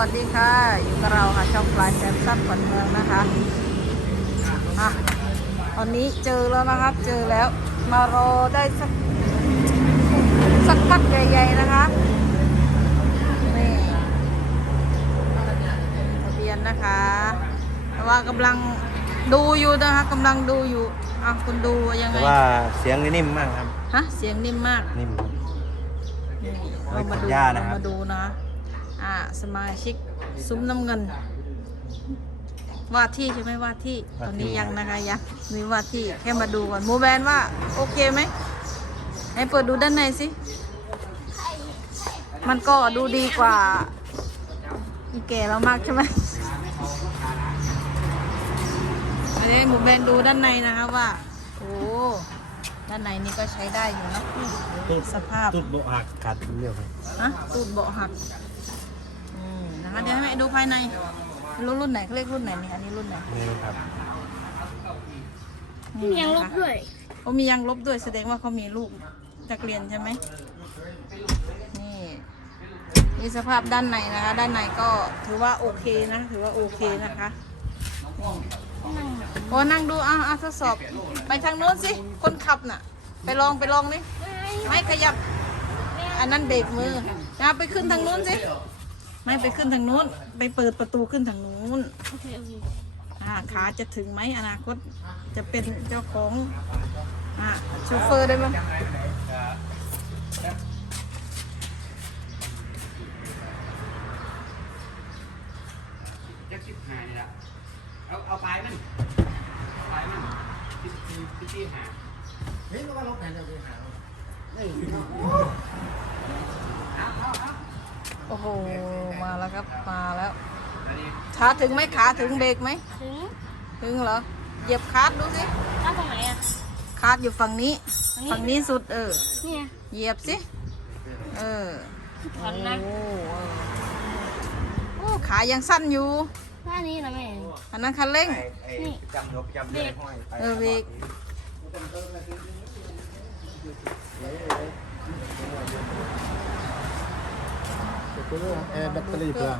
วัสดีค่ะ อยู่กับเราค่ะ ช่องปลายแซมซับขวัญเมืองนะคะอะตอนนี้เจอแล้วนะครับ เจอแล้ว มารอได้สักสักพักใหญ่ ๆ นะคะนี่ทะเบียนนะคะ แต่ว่ากำลังดูอยู่นะคะกำลังดูอยู่อะคุณดูว่ายังไง แต่ว่าเสียงนี่นิ่มมากครับ ฮะ เสียงนิ่มมาก นิ่มนี่ไว้เรามาดูขนหญ้านะครับเรามาดูนะ อ่าสมาชิกซุ้มน้ำเงิน ว่าที่ใช่ไหมว่าที่ตอนนี้ยังนะคะยังนี่ว่าที่แค่มาดูก่อนโมแบนว่าโอเคไหมให้เปิดดูด้านในสิ มันก็ดูดีกว่า อีแก่แล้วมากใช่ไหมอันนี้หมูแบนดูด้านในนะคะว่าโอ้ด้านในนี่ก็ใช้ได้อยู่เนอะตูดสภาพตูดโบหักกัดเรียกครับฮะตูดเบาะหักอืม นะคะ เดี๋ยวให้แม่ดูภายในรุ่นรุ่นไหนเขาเรียกรุ่นไหนเนี่ยอันนี้รุ่นไหนนี่นะครับนี่มียังลบนะคะด้วยเขามียางลบด้วยแสดงว่าเขามีลูกจักเรียนใช่ไหมนี่นี่สภาพด้านในนะคะ ด้านในก็ถือว่าโอเคนะ ถือว่าโอเคนะคะนี่โอ้นั่งดูอะอะทดสอบ ไปทางโน้นสิ คนขับน่ะ ไปลองไปลองนี่ไม่ขยับ อันนั้นเบรกมือนะไปขึ้นทางนู้นสิ ไม่ไปขึ้นทางนู้น ไปเปิดประตูขึ้นทางนู้นโอเคโอเคอ่าขาจะถึงไหมอนาคตจะเป็นเจ้าของอ่าโชเฟอร์ได้ไหมจักสิบห้านี่ละเอาเอาปลายมันปลายมันพี่พี่พี่ที่หา โอ้โห มาแล้วครับ มาแล้วอันนี้ขาถึงไหมขาถึงเบรกไหม ถึง ถึงเหรอ เหยียบคาร์ดดูสิถ้าตรงไหนอะคาร์ดอยู่ฝั่งนี้ ฝั่ฝั่งงนี้นี้สุดเออ เนี่ย เหยียบสิ เออถอนนะโอ้เออโอ้ขายังสั้นอยู่หน้านี้นะแม่ อันนั้นคันเร่งไอ้จำยกจำได้ห้อยไปเออเบรก แอร์แบตเตอรี่เปล่า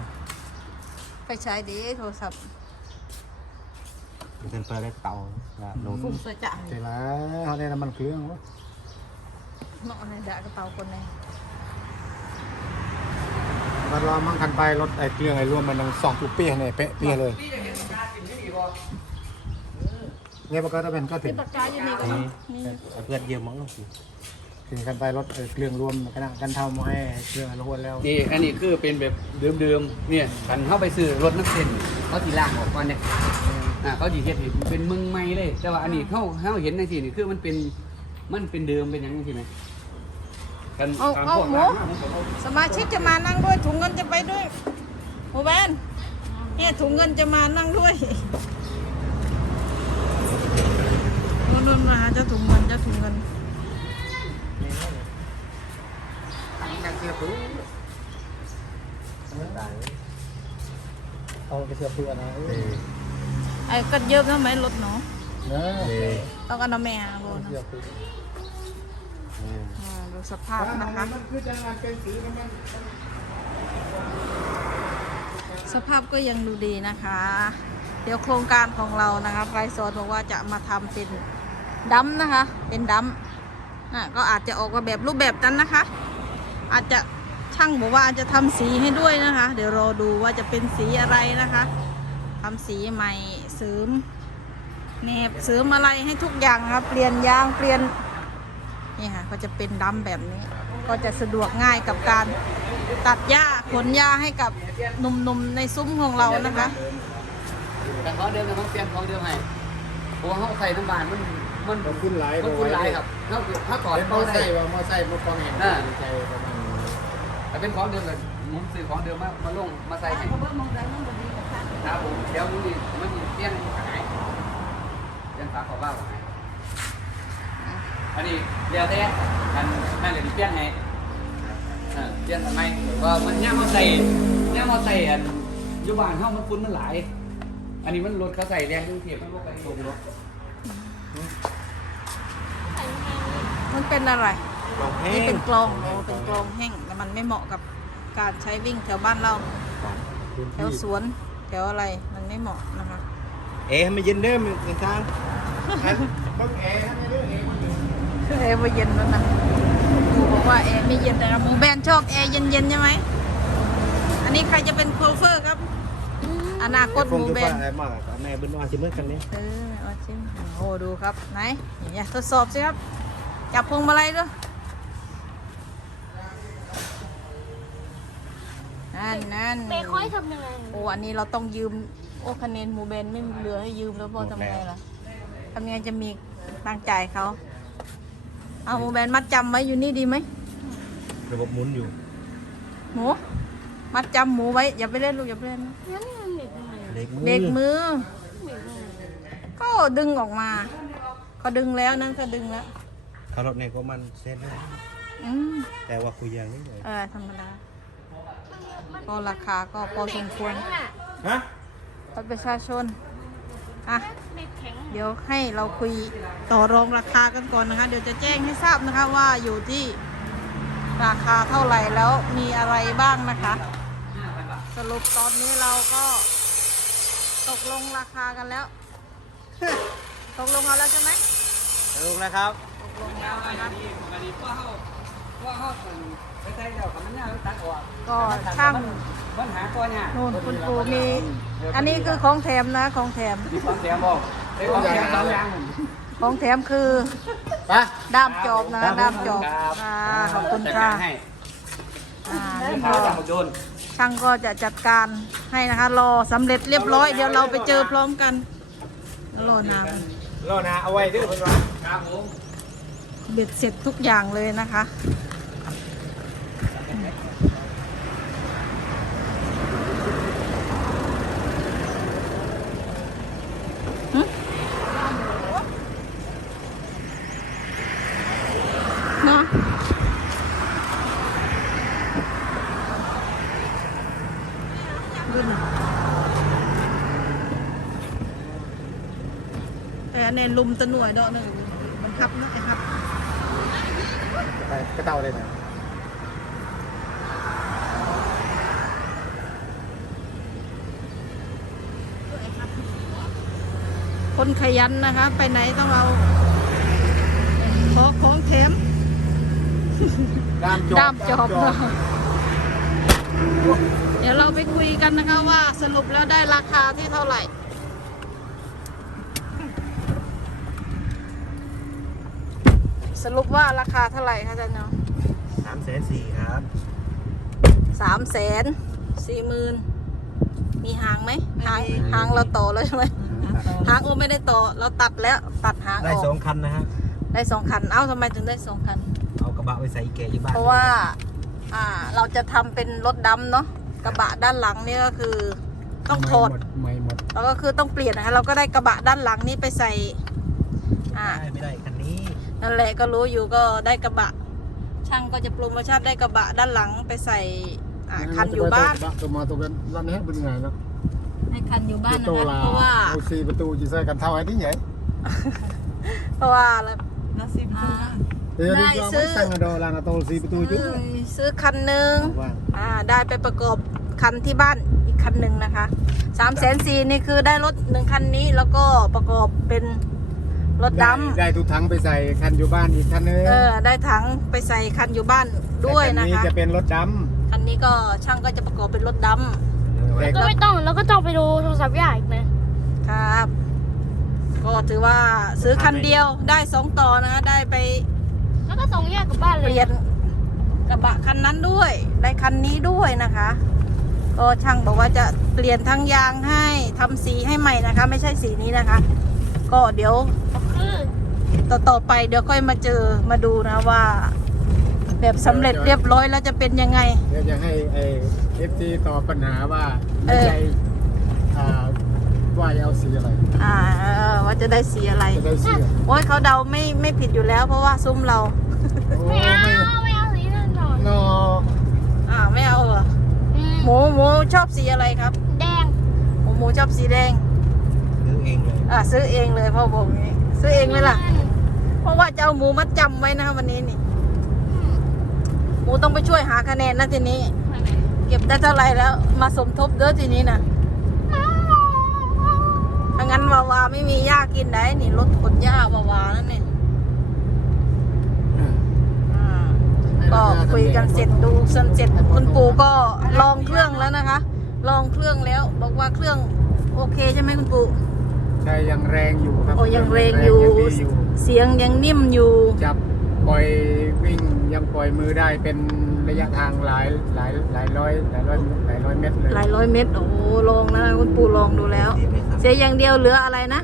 ไปใช้ดีโทรศัพท์เป็นเปิดได้เตาว่าโน้ตฟุ้งสะจังเสร็จแล้วเขาได้น้ำมันเครื่องวะเนาะในดะกระเป๋าคนในมันรอมั่งคันไปรถไอ้เครื่องไอ้รวมมันสองปุ๊บเปี้ยเนี่ยเป๊ะเปี้ยเลยเนี่ยมันก็จะเป็นก็ถึที่งปากกาอยู่นี่ก็นี่นี่เพื่อนเยี่ยมมั้งสิ ถึงคันไปรถไอ้เครื่องรวมกันนะกันเท่ามาให้เครื่องรวนแล้วนี่อันนี้คือเป็นแบบเดิมๆเนี่ยกันเข้าไปซื้อรถนักเส้นเขาสีล่างออกก่อนเนี่ยอ่าเขาจีเฮ็ดให้เป็นเมืองใหม่เลย แต่ว่าอันนี้เขาเขาเห็นในที่นี่คือมันเป็นมันเป็นเดิมเป็นอย่างนี้ใช่ไหมกันเอาตามเอาพวกหมู ร้านอาหารผมเอาสมาชิกจะมานั่งด้วยถุงเงินจะไปด้วยโมแบนเนี่ยถุงเงินจะมานั่งด้วยนนนมาหาเจ้าถุงเงินเจ้าถุงเงิน เอาไปเสียเพื่อนนะไอ้ก็เยอะนะไหมรถเนาะเนอะต้องเอาน้ำแม่โบนะเสียเพื่อดูสภาพนะคะสภาพก็ยังดูดีนะคะ เดี๋ยวโครงการของเรานะคะไฟโซนบอกว่าจะมาทำเป็นดัมนะคะ เป็นดัมอะก็อาจจะออกมาแบบรูปแบบนั้นนะคะ อาจจะช่างบอกว่าอาจจะทำสีให้ด้วยนะคะ เดี๋ยวรอดูว่าจะเป็นสีอะไรนะคะทำสีใหม่เสริมแนบเสริมอะไรให้ทุกอย่างนะคะเปลี่ยนยางเปลี่ยนนี่ค่ะก็จะเป็นดัมแบบนี้ ก็จะสะดวกง่ายกับการตัดหญ้าขนหญ้าให้กับหนุ่มๆในซุ้มของเรานะคะ แต่ของเดิมแต่ของเปลี่ยนของเดิมให้เพราะว่าเขาใส่น้ำบานมันมันมันคุ้นหลายมันคุ้นหลายครับถ้าถ้าก่อนเป็นมเขาอไซใส่ค์ว่ามอไซค์มันฟองเห็นใจประมาณแต่ เป็นของเดิมเลยผมซื้อของเดิมมามาลงมาใส่ให้ครับผมเดี๋ยวมันนี่มันนี่เปลี่ยนหายเปลี่ยนฝาขอบบ้าหายอันนี้เดี๋ยวแต่กันแม่เลยเปลี่ยนให้เออเปลี่ยนทำไมว่ามันย่างมาใส่ย่างมาใส่อันอยุบานเฮามันฟุ้นมันหลาย อันนี้มันรถเขาใส่แรงเครื่องเทียบมันรถกันตรงรถมันเป็นอะไร ลองเพลนี่งเป็นกลองโอ้เป็นกลองแห้งแต่มันไม่เหมาะกับการใช้วิ่งแถวบ้านเรา พื้นแถที่วสวนแถวอะไรมันไม่เหมาะนะคะเอ๊ะมันเย็นเด้อมันเป็นทางบังแอร์ให้เรื่องเองมันอยู่แอร์ไม่เย็นแล้วนะดูบอกว่าแอร์ไม่เย็นนะครับหมูแบนชอบแอร์เย็นๆใช่ไหม อันนี้ใครจะเป็นโคลเฟอร์ครับ อนาคตหคงมูจะแบว่านอะไรมากกับแม่เบิ้ลว่าสิเมื่อกันเนี้ยเออเอาชิมโอ้ดูครับ ไหนอย่าทดสอบสิครับ จับพวงมาลัยด้วย นั่นนั่นเบค่อยทำยังไงโอ้อันนี้เราต้องยืม โอ้คะแนนหมูแบนไม่เหลือให้ยืมแล้วพอทำไงล่ะทำไงจะมีตังค์จ่ายเขาเอาหมูแบนมัดจำไว้อยู่นี่ดีไหมระบบหมุนอยู่หมูมัดจำหมูไว้อย่าไปเล่นลูกอย่าไปเล่นนะงั้นมันเบรกยังไงเด็กมือเบรกมือ เบรกยังไงก็ดึงออกมาเขาดึงแล้วนั่นก็ดึงแล้วคารถเนี่ยก็มันเส้นเลยอืมแต่ว่าคุยยังนี่เลยเออธรรมดา ก็ราคาก็พอสมควรฮะบัตรประชาชน อะเบรกแข็งเดี๋ยวให้เราคุยต่อรองราคากันก่อนนะคะ เดี๋ยวจะแจ้งให้ทราบนะคะว่าอยู่ที่ราคาเท่าไหร่แล้วมีอะไรบ้างนะคะ สรุปตอนนี้เราก็ตกลงราคากันแล้ว ตกลงเอาแล้วใช่ไหมลูกนะครับ ตกลงแล้วนะคะอั นนี้พ่อเขาพ่อเขาไปใส่เดี๋ยวกับมันเนี่ยตัดออกก็ช่างปัญหาตัวเนี่ยนู่นคุณปู่มี อันนี้คือของแถมนะของแถมมีความเสียบอกได้ความเสียสองอย่างของแถมคือไปด้ามจอบนะคะด้ามจอบค่ะขอบคุณค่ะให้อ่าลูนี่กค้าก็จากโดนช่างก็จะจัดการให้นะคะ รอสำเร็จเรียบร้อย เดี๋ยวเราไปเจอพร้อมกันรอนานรอนะเอาไว้ด้วยคนว่าครับผมเบ็ดเสร็จทุกอย่างเลยนะคะ หึเนาะดูหน่อย แต่อันนี้ลุมตะหน่วยดอกหนึ่งมันขับนะไอ้ครับไปกระเต่าเลยนะคนขยันนะคะ ไปไหนต้องเอาขอของแถมด้ามจอบด้ามจอบเราเดี๋ยวเราไปคุยกันนะคะว่าสรุปแล้วได้ราคาที่เท่าไหร่ สรุปว่าราคาเท่าไหร่คะอาจารย์เนาะสามแสนสี่ครับสามแสนสี่หมื่นมีหางไหมหางหางเราต่อแล้วใช่ไหมหางโอไม่ได้ต่อเราตัดแล้วตัดหางได้ออกสองคันนะฮะ ได้สองคันเอ้าทำไมถึงได้สองคัน เอากระบะไปใส่อีแกที่บ้านเพราะว่าอ่าเราจะทำเป็นรถดำเนาะกระบะด้านหลังนี่ก็คือต้องถอดไม่หมดแล้วก็คือต้องเปลี่ยนนะคะเราก็ได้กระบะด้านหลังนี้ไปใส่อ่า ได้ไม่ได้คัน นี้นั่นแหละก็รู้อยู่ก็ได้กระบะ ช่างก็จะโปรโมชั่นได้กระบะด้านหลังไปใส่อ่าคันอยู่บ้าน ตัวมาตัวเป็นร้านนี้เป็นไงเนาะให้คันอยู่บ้านนะตัวคะลาเพราะว่าเอาสี่ประตูจีใส่กันเท่าไอ้ที่ใหญ่เพราะว่าแล้วอ่าเดี๋ยวได้นี้ซื้ซื้ออสั่งโดลานาโตสี่ประตูจุ๊บเอ้ยซื้อคันหนึ่งว่าอ่าได้ไปประกอบคันที่บ้านอีกคันหนึ่งนะคะสามแสนสี่นี่คือได้รถหนึ่งคันนี้แล้วก็ประกอบเป็น รถดได้ทุกทั้งไปใส่คันอยู่บ้านอีกคันนึงำเออได้ถังไปใส่คันอยู่บ้านด้วยแต่นะคันี้คะจะเป็นรถดคันนี้ก็ช่างก็จะประกอบเป็นรถดำแต่ก็ไม่ต้องแล้วก็ต้องไปดูโทรศัพท์ยากอีกนะำครับ ก็ถือว่าซื้อคันเดียวได้สองต่อนะคะได้ไป แล้วก็ส่งแยกกลับบ้านเปเลยลี่ยนกระบะคันนั้นด้วย ได้คันนี้ด้วยนะคะก็ช่างบอกว่าจะเปลี่ยนทั้งยางให้ทำสีให้ใหม่นะคะ ไม่ใช่สีนี้นะคะ ก็เดี๋ยวคือ ต่อต่อไปเดี๋ยวค่อยมาเจอมาดูนะว่า แบบสำเร็จเรียบร้อยแล้วจะเป็นยังไง เดี๋ยวจะให้ไอ้เอฟซีตอบปัญหาว่าเออ ใจอ่าว่าจะเอาสีอะไรอ่าเออว่าจะได้สีอะไร จะได้สีอะไรโอ้ยเขาเดาไม่ไม่ผิดอยู่แล้ว เพราะว่าซุ้มเรา โอ้ไม่เอาไม่ไม่เอาสีนั่นหน่อยนออ่าไม่เอาเหรออืมหมูหมูชอบสีอะไรครับแดงหมูหมูชอบสีแดง ซื้อเองเลยอ่าซื้อเองเลยพ่อบอกอย่างนี้ ซื้อเองไหมล่ะ เพราะว่าจะเอาหมูมัดจำไว้นะคะวันนี้นี่ หมูต้องไปช่วยหาคะแนนนะทีนี้อืมเก็บได้เท่าไหร่แล้ว มาสมทบเด้อทีนี้นะถ้างั้นวาวาไม่มีหญ้ากินได้นี่รถขนหญ้าวาวานั่นเนี่ยอ่าก็คุยกันเสร็จดูซันเสร็จคุณปู่ก็ลองเครื่องแล้วนะคะ ลองเครื่องแล้ว บอกว่าเครื่องโอเคใช่ไหมคุณปู่ ใช่ยังแรงอยู่ครับโอ้ยังแรงอยู่งดีอยู่เสียงยังนิ่มอยู่ จับปล่อยวิ่งยังปล่อยมือได้เป็นระยะทางหลายหลายหลายร้อยหลายร้อยหลายร้อยเมตรเลยหลายร้อยเมตร โอ้โหลองแล้วนะคุณปู่ลองดูแล้วดีไหมครับเสียอย่างเดียวเหลืออะไรนะ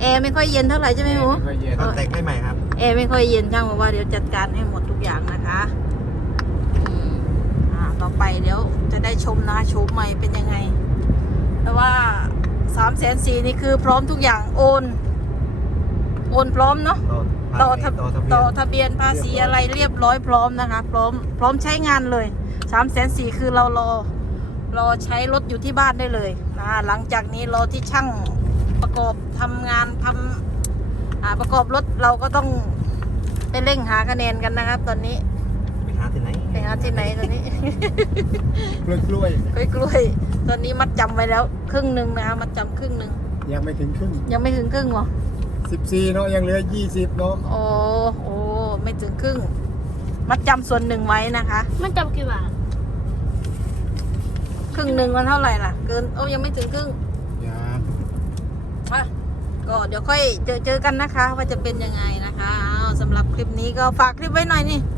แอร์ไม่ค่อยเย็นเท่าไหร่ใช่ไหมหมูไม่ค่อยเย็นตอนแต่งให้ใหม่ครับ แอร์ไม่ค่อยเย็นช่างบอกว่าเดี๋ยวจัดการให้หมดทุกอย่างนะคะอืมอ่าต่อไปเดี๋ยวจะได้ชมนะโฉมใหม่เป็นยังไงแต่ว่าสาม แสนสี่นี่คือพร้อมทุกอย่างโอน โอนพร้อมเนาะต่อทะต่อทะเบียต่อนทะเบียนภาษีอะไรเรียบร้อยพร้อมนะคะ พร้อมพร้อมใช้งานเลยสามแสนสี่คือเรารอรอใช้รถอยู่ที่บ้านได้เลยนะหลังจากนี้รอที่ช่างประกอบทำงานทำอ่าประกอบรถเราก็ต้องไปเร่งหาคะแนนกันนะครับ ตอนนี้ไป หาที่ไหนไปหาที่ไหนตอนนี้ กล้วยกล้วยกล้วยกล้วยๆตอนนี้มัดจำไว้แล้ว ครึ่งหนึ่งนะคะมัดจำครึ่งหนึ่งยังไม่ถึงครึ่งยังไม่ถึงครึ่งเหรอ14เนาะยังเหลือ20เนาะโอ้โอ้ไม่ถึงครึ่ง มัดจำส่วนหนึ่งไว้นะคะ มันจำกี่บาทครึ่งหนึ่งมันเท่าไหร่ล่ะ เกินโอ้ยังไม่ถึงครึ่งยังอะก็เดี๋ยวค่อยเจอเจอกันนะคะ ว่าจะเป็นยังไงนะคะอ้าวสำหรับคลิปนี้ก็ฝากคลิปไว้หน่อยนี่โอ้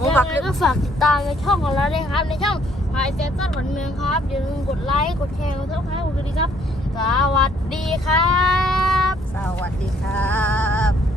ยังฝากคไงลิปก็ฝากติดตามในช่องของเราด้วยครับ ในช่องพายเซนตันหวันเมืองครับอย่าลืมกดไลค์กดแชร์กดซับสไครต์กดกระดิ่งครับ สวัสดีครับ สวัสดีครับ